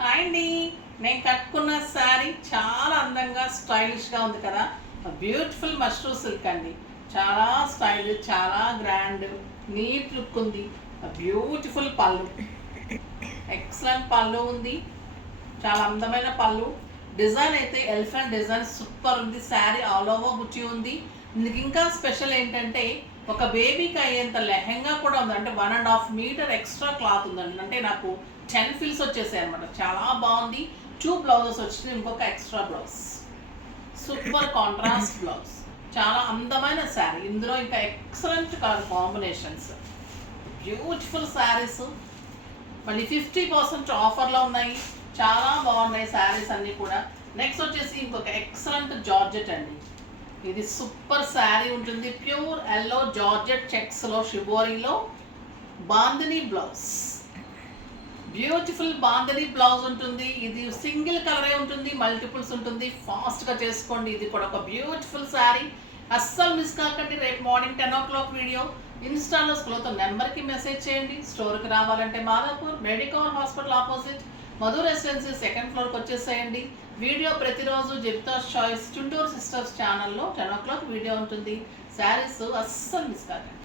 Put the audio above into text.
Hi అండి. నేను కట్టుకున్న శారీ చాలా అందంగా స్టైలిష్గా ఉంది కదా. బ్యూటిఫుల్ మష్రూ సిల్క్ అండి. చాలా స్టైల్, చాలా గ్రాండ్, నీట్ లుక్ ఉంది. బ్యూటిఫుల్ పళ్ళు, ఎక్సలెంట్ పళ్ళు ఉంది. చాలా అందమైన పళ్ళు. డిజైన్ అయితే ఎలిఫెంట్ డిజైన్ సూపర్ ఉంది. శారీ ఆల్ ఓవర్ బుట్టి ఉంది. మీకు ఇంకా స్పెషల్ ఏంటంటే ఒక బేబీకి అయ్యేంత లెహెంగా కూడా ఉంది. అంటే 1.5 మీటర్ ఎక్స్ట్రా క్లాత్ ఉందండి. అంటే నాకు 10 ఫిల్స్ వచ్చేసాయి అనమాట. చాలా బాగుంది. 2 బ్లౌజెస్ వచ్చింది, ఇంకొక extra blouse. Super contrast blouse. చాలా అందమైన శారీ. ఇందులో ఇంకా excellent colour combinations, beautiful saris. మళ్ళీ 50% ఆఫర్లో ఉన్నాయి. చాలా బాగున్నాయి శారీస్ అన్నీ కూడా. నెక్స్ట్ వచ్చేసి ఇంకొక ఎక్సలెంట్ జార్జెట్ అండి. ఇది సూపర్ శారీ ఉంటుంది. ప్యూర్ ఎల్లో జార్జెట్ చెక్స్లో షిబోరీలో bandhani blouse. Beautiful bandhani blouse ఉంటుంది. ఇది సింగిల్ కలరే ఉంటుంది, మల్టిపుల్స్ ఉంటుంది. ఫాస్ట్గా చేసుకోండి. ఇది కూడా ఒక బ్యూటిఫుల్ శారీ. అస్సలు మిస్ కాకండి. రేపు మార్నింగ్ 10 o'clock వీడియో. ఇన్స్టాలో స్క్రోల్తో నెంబర్కి మెసేజ్ చేయండి. స్టోర్కి రావాలంటే Madhapur medical hospital opposite Madhu residency 2nd ఫ్లోర్కి వచ్చేసేయండి. వీడియో ప్రతిరోజు జెప్తాస్ చాయిస్ చుంటూరు సిస్టర్స్ ఛానల్లో 10 o'clock వీడియో ఉంటుంది. శారీస్ అస్సలు మిస్ కాకండి.